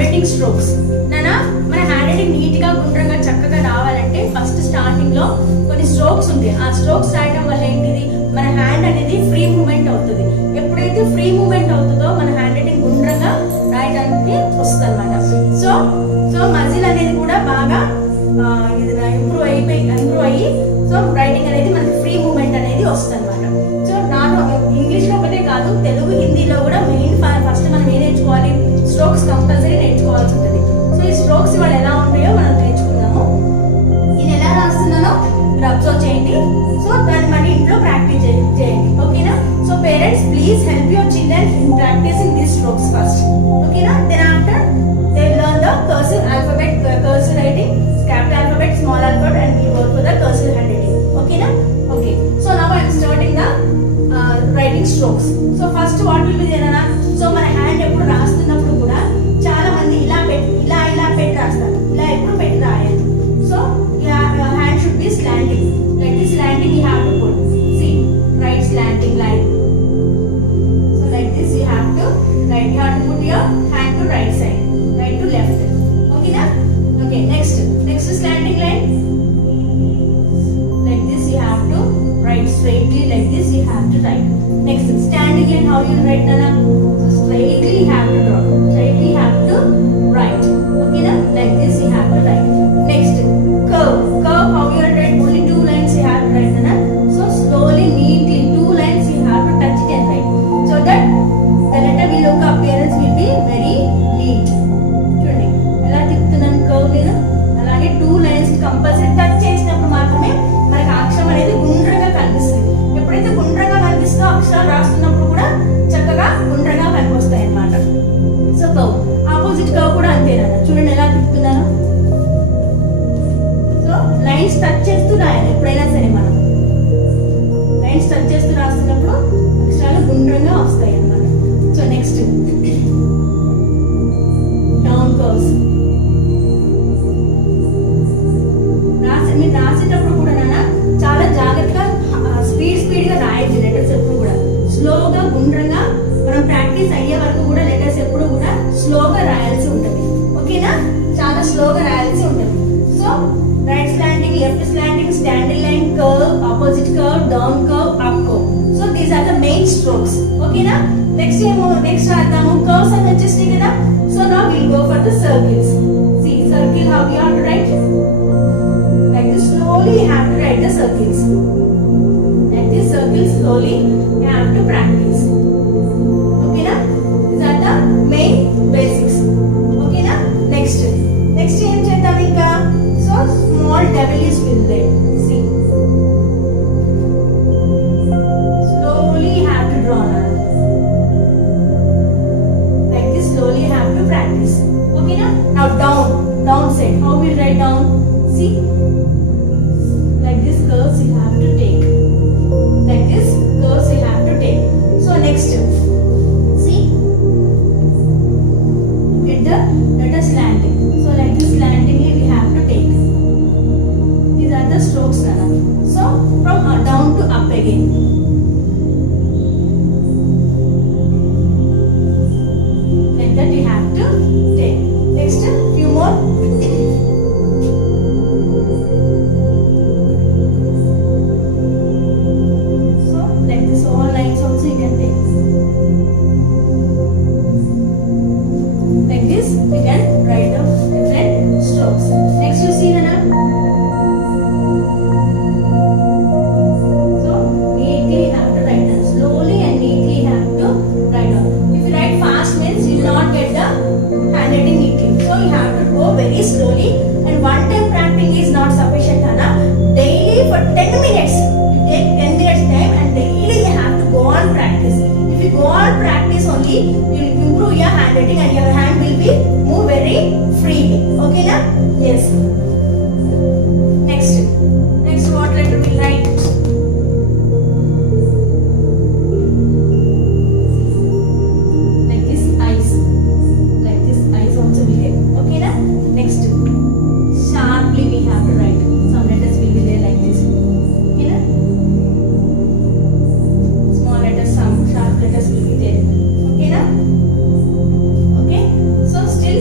Writing strokes. నానా మన hand writing neat గా గుండ్రంగా చక్కగా రావాలంటే ఫస్ట్ స్టార్టింగ్ లో కొన్ని స్ట్రోక్స్ ఉంటాయి. ఆ స్ట్రోక్స్ రాయడం వల్ల ఏంటిది, మన హ్యాండ్ అనేది ఫ్రీ మూవ్మెంట్ అవుతుంది. ఎప్పుడైతే ఫ్రీ మూవ్మెంట్ అవుతుందో మన హ్యాండ్ రైటింగ్ గుండ్రంగా రాయడానికి వస్తుంది అనమాట. సో సో మజిల్ అనేది కూడా బాగా ఇంప్రూవ్ అయ్యి సో రైటింగ్ అనేది మనకి ఫ్రీ మూవ్మెంట్ అనేది వస్తుంది అనమాట. సో నాట్ ఇంగ్లీష్ లో ఒకటే కాదు, తెలుగు హిందీలో కూడా మెయిన్ ఫస్ట్ మనం ఏం నేర్చుకోవాలి, స్ట్రోక్స్ కంపల్సరీ నేర్చుకోవాల్సి ఉంటుంది. సో ఈ స్ట్రోక్స్ ఇవాళ ఎలా ఉంటాయో మనం నేర్చుకుందాము. నేను ఎలా రాస్తున్నానో మీరు అబ్జర్వ్ చేయండి. సో దాన్ని మళ్ళీ ఇంట్లో ప్రాక్టీస్ చేయండి. ఓకేనా? So parents please help your children in practising these strokes first. ఓకేనా? Then after they learn the cursive alphabet, cursive writing, capital alphabet, small alphabet, and we work with the cursive handwriting. Okay na? Okay. So now I am starting the writing strokes. So first what will be there na? So మన hand ఎప్పుడు రాస్తున్నప్పుడు కూడా చాలా మంది ఇలా పెట్టి రాస్తారు. ఇలా ఎప్పుడు పెట్టి రాయాలి. So your hand should be slanting. Like this slanting you have to put. See, right slanting line. So like this you have to put your hand to right side, right to left. Okay na? Okay, next slanting line. Like this you have to write straightly, like this you have to write. Next standing line, how you write Nana? So straightly you have to draw, straightly you have to write. Okay na? Like this you have to write. Next curve, how you write? Only 2 lines you have to write Nana. So slowly, neatly 2 lines you have to touch it and write, so that the letter will look appearance will be very neat. చూడండి ఎలా తిప్పుతున్నాను curve నేను. అలాగే 2 lines compulsory touch చేసినప్పుడు మాత్రమే మనకి అక్షరం అనేది గుండ్రంగా కనిపిస్తుంది. ఎప్పుడైతే గుండ్రంగా కనిపిస్తుందో అక్షరాలు రాస్తున్నప్పుడు కూడా చక్కగా గుండ్రంగా కనిపిస్తాయి అన్నమాట. సో కర్వ్, ఆపోజిట్ కర్వ్ కూడా అంతేనన్న. చూడండి ఎలా తిప్పుతున్నాను. సో లైన్స్ టచ్ చేస్తూ రాయాలి ఎప్పుడైనా సరే. మనం లైన్స్ టచ్ చేస్తూ రాస్తున్నప్పుడు అక్షరాలు గుండ్రంగా వస్తాయి అన్నమాట. So next down curves. మీరు రాసేటప్పుడు కూడా నాన్న చాలా జాగ్రత్తగా స్పీడ్ గా రాయద్దు లెటర్స్ ఎప్పుడు కూడా. స్లోగా గుండ్రంగా మనం ప్రాక్టీస్ అయ్యే వరకు కూడా లెటర్స్ ఎప్పుడు కూడా స్లోగా రాయాల్సి ఉంటుంది. ఓకేనా? చాలా స్లోగా రాయాల్సి ఉంటుంది. So right slanting, left slanting, standing line, curve, opposite curve, down curve, up curve. So these are the main strokes. ఓకేనా? నెక్స్ట్ రాద్దాము. కర్వ్స్ అని వచ్చేసినాయి కదా. So now will go for the circles. See circle, how you have to write? Like this slowly you have to write the circles. Like this circle slowly you have to practice. Okay na? These are the main basics. Okay na? Next ఏం చేద్దాం ఇంకా? So small devil is will there. See. Slowly you have to draw now. Like this slowly you have to practice. Okay na? Now down side. How will write down? See. Like this curves you have to take. Like this curves you have to take. So next, see, get the letter slanting. So like this slanting we have to take. These are the strokes Nana. So from down to up again. Like that you have to take. Next, few more. Very slowly, and one time practicing is not sufficient Hana. Daily for 10 minutes you take 10 minutes time, and daily you have to go on practice. If you go on practice only, you will improve your handwriting and your hand will be move very freely. Okay na? Yes. Next what letter we write? Like this eyes also will get. Okay na? Next, sharply we have to write. Some letters will be there like this. Okay na? Small letters, some sharp letters will be there. Okay na? Okay. So still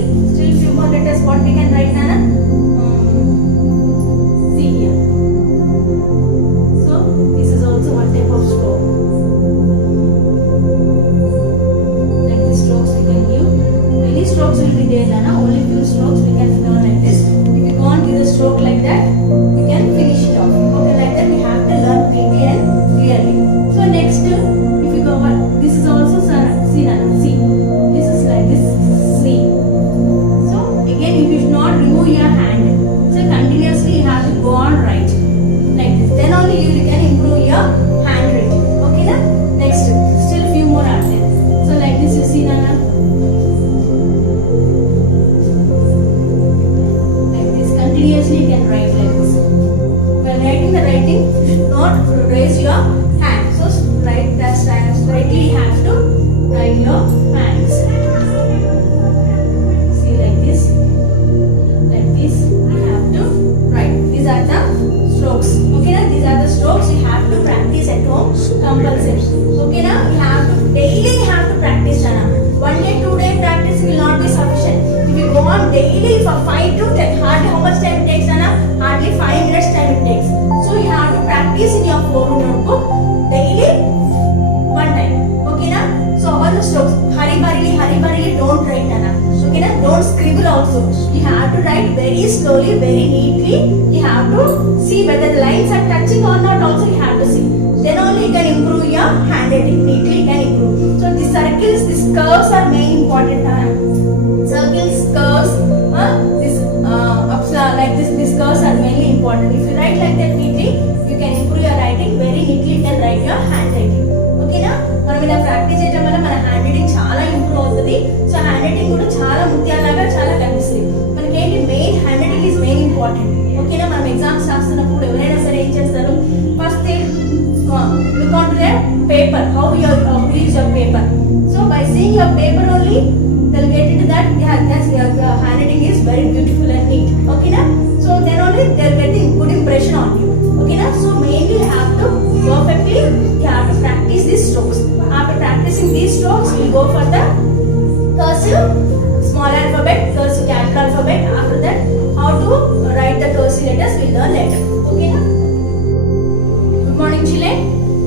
strokes will be there, Nana. Only few strokes we can learn like this. If you can't give a stroke like that, we can finish it off. Okay, like that we have to learn quickly and clearly. So next, if you go on, this is also see, Nana. See, this is like this. See. So again, you should not remove your hand. So continuously you have to go on right like this. Then only you can improve your handwriting. Okay, na? Next, still few more are there. So like this, you see, Nana. Like this, continuously you can write like this. While writing the writing, you should not raise your hand. So write that rightly you have to write your hands. See, like this. Like this, we have to write. These are the strokes. Okay, na? These are the strokes you have to practice at home compulsory. Okay, na? You have to daily practice, Nana. 1 day, 2 day practice will not be sufficient. If you go on daily for 5 to 10, hardly how much time it takes, Nana? Hardly 5 minutes time it takes. So you have to practice in your phone notebook daily 1 time. Okay, na? So all the strokes, hurry barely, don't write, Nana. Okay, na? Don't scribble also. You have to write very slowly, very neatly. You have to see whether the lines are touching or not. Also, you have to see. Then only you can improve your handwriting. Neatly, you can improve. So the circles, these curves are main important. Circles, curves, like this. These curves are mainly important. If you write like that neatly, you can improve your writing. Very neatly, you can write your handwriting. Okay, na? మనం ఇలా practice చేయడం వల్ల మన handwriting చాలా improve అవుతుంది. So handwriting కూడా చాలా ముత్యాలాగా చాలా కనిపిస్తుంది. మనకేంటి main handwriting is main important. ఓకేనా? మనం ఎగ్జామ్స్ రాస్తున్నప్పుడు ఎవరైనా సరే ఏం చేస్తారు, first look on to the paper, how your use your paper. So by seeing your paper only they'll get into that your handwriting is very beautiful and neat. Okay, na? So then only they'll get the good impression on you. Okay, na? So mainly you have to perfectly you have to practice these strokes. After practicing these strokes, we go for the cursive small alphabet, cursive capital alphabet. After that, how to write the cursive letters we learn later. Okay, na? Good morning, children.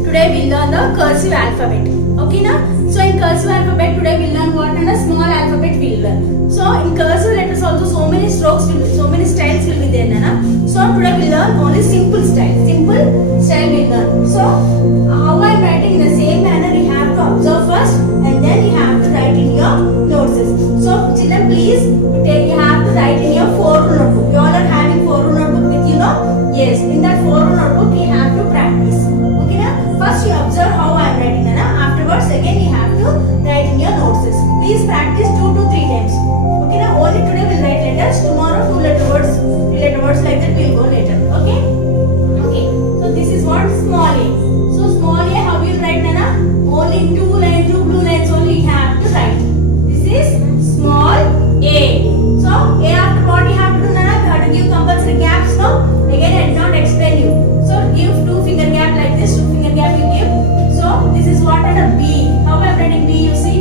Today we learn the cursive alphabet. Okay, na? So in cursive alphabet today we learn what, and a small alphabet we learn. So in cursive letters also so many strokes will be, so many styles will be there, Nana. So today we learn only simple style we learn. So how I am writing in the same manner you have to observe first and then you have to write in your notes. So children, please you have to write in your 4-rule notebook. You all are having 4-rule notebook with you, no? Yes, in that 4-rule notebook you have to practice. Okay, na? First you observe how I am writing, Nana. Afterwards again you have to write in your notes. Please practice 2 to 3 times. Okay, now only today we'll write letters. Tomorrow 2 letter words, 3 letter words like that we'll go later. Okay? Okay. So this is what small a. So small a, how you write, Nana? Only 2 blue lines only you have to write. This is small a. So a after what you have to do, Nana? You have to give compulsory gaps. No? Again I did not explain you. So give 2 finger gap like this. 2 finger gap you give. So this is what, and a B. How I am writing B, you see?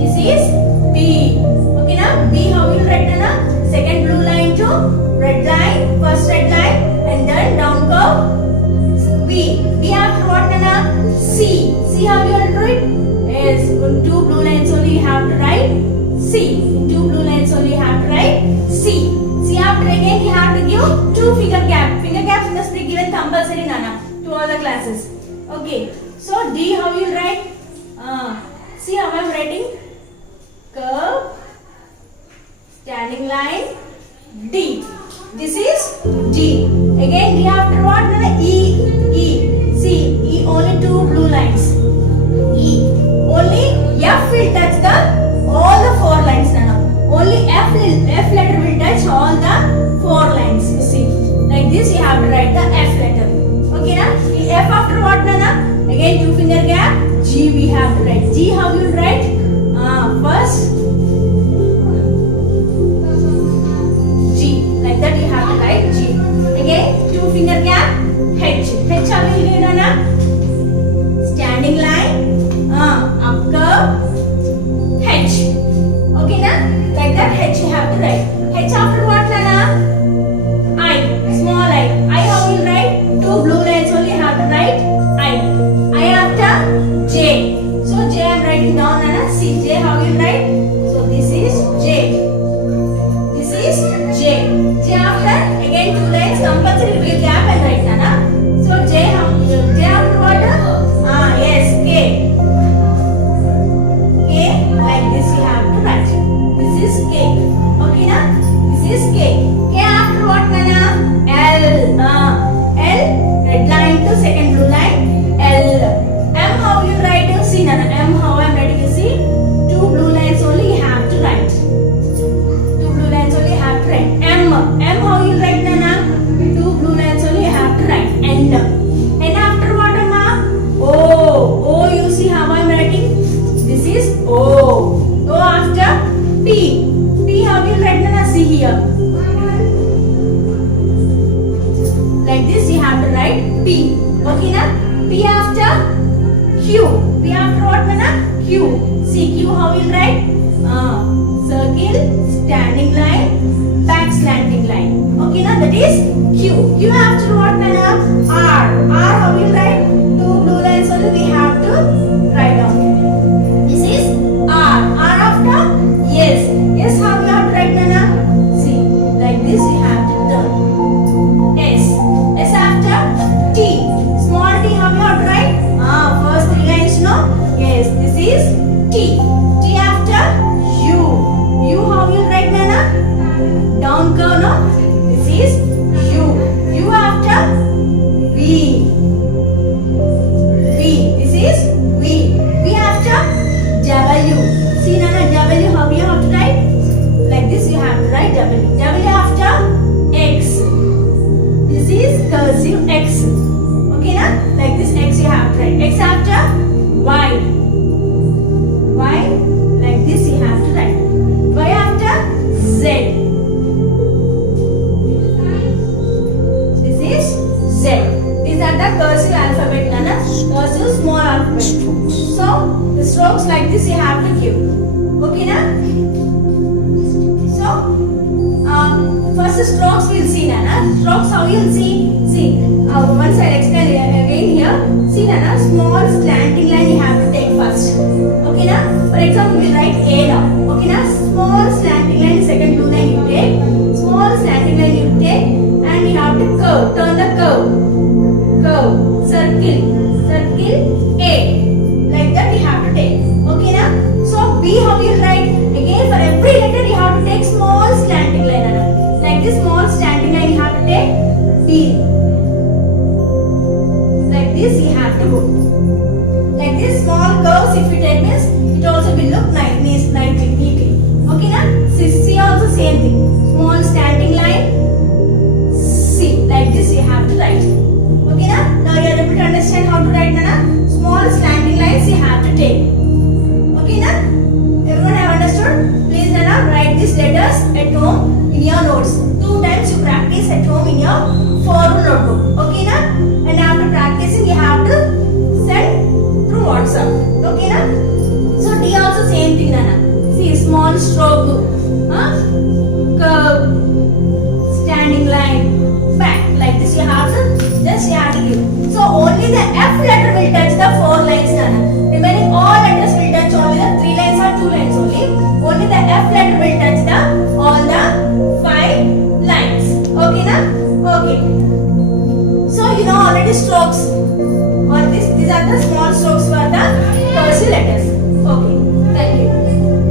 This is B. Okay, na? B, how you write, Nana? Second blue line to red line, first red line, and then down curve B. B after what, Nana? C. See how you will do it? Yes, in 2 blue lines only you have to write C. In 2 blue lines only you have to write C. C after again you have to give 2 finger gap. Finger gaps must be given compulsory, Nana, to all the classes. Okay, so D, how you write? See how I am writing? Curve, standing line, D. This is D. Again D after what? E. E. See, E only 2 blue lines. E. Only F will touch all the 4 lines, Nana. Only F letter will touch all the 4 lines. You see, like this you have to write the F letter. Okay, na? F after what, Nana? Again 2 finger gap. G we have to write. G how you write? First G. Like that you have to write G. Again 2 finger gap. H. H how you do, Nana? Standing line. Up curve. H. Okay, na? Like that H you have to write. H after what, Nana? I. Small I. I how you write? 2 blue lines only have to write I. I after J. So J I am writing down, Nana. See J how you write? So this O. O after P. P how you write Nana? See here. Like this you have to write P. Okay na? P after Q. P after what Nana? Q. See Q how you write? Circle, standing line, back slanting line. Okay na? That is Q. Q after what Nana? R. R how you write? Two blue lines only we have to write down. This is R. R after yes. Yes how you have to write Nana? See, like this you have to turn. S. S after T. Small t how you have to write? First three lines no? Yes, this is T. T after U. U how you write Nana? Down curve no? This is U. U after V. V. This is V. V after W. See Nana, W how you have to write? Like this you have to write W. W after X. This is cursive X. Okay na? Like this X you have to write. X after Y. Y. Like this you have to write. Y after Z. This is Z. These are the cursive alphabet, Nana. Cursive small alphabet. So the strokes like this you have to give. Okay na? So first strokes we'll see Nana. Strokes how you'll see? See once I explain again here. See Nana, small slanting line you have to take first. Okay na? For example we write A now. Okay na? Small slanting line, second blue line you take. Small slanting line you take and you have to curve. Turn the curve. Curve. Circle. Circle A. Like that you have to take. Okay na? So B how you write? Again for every letter you have to take small slanting line. Nana. Like this small slanting line you have to take B. Like this you have to go. Like this small curves if you take this, it also will look neatly. Okay na? C also same thing. Small standing line. C. Like this you have to write. Okay na? Now you are able to understand how to write Nana. Small slanting lines you have to take. Okay na? Everyone have understood? Please Nana write these letters at home in your notes. 2 times you practice at home in your phone notebook. Okay na? And after practicing you have to send through WhatsApp. Okay na? So D also same thing Nana. See small stroke, curve, standing line, back. Like this you have to give. So only the F letter will touch the 4 lines Nana. Remaining all letters will touch only the 3 lines or 2 lines only. Only the F letter will touch all the 5 lines. Okay na? Okay. So you know already strokes. All these are the small strokes.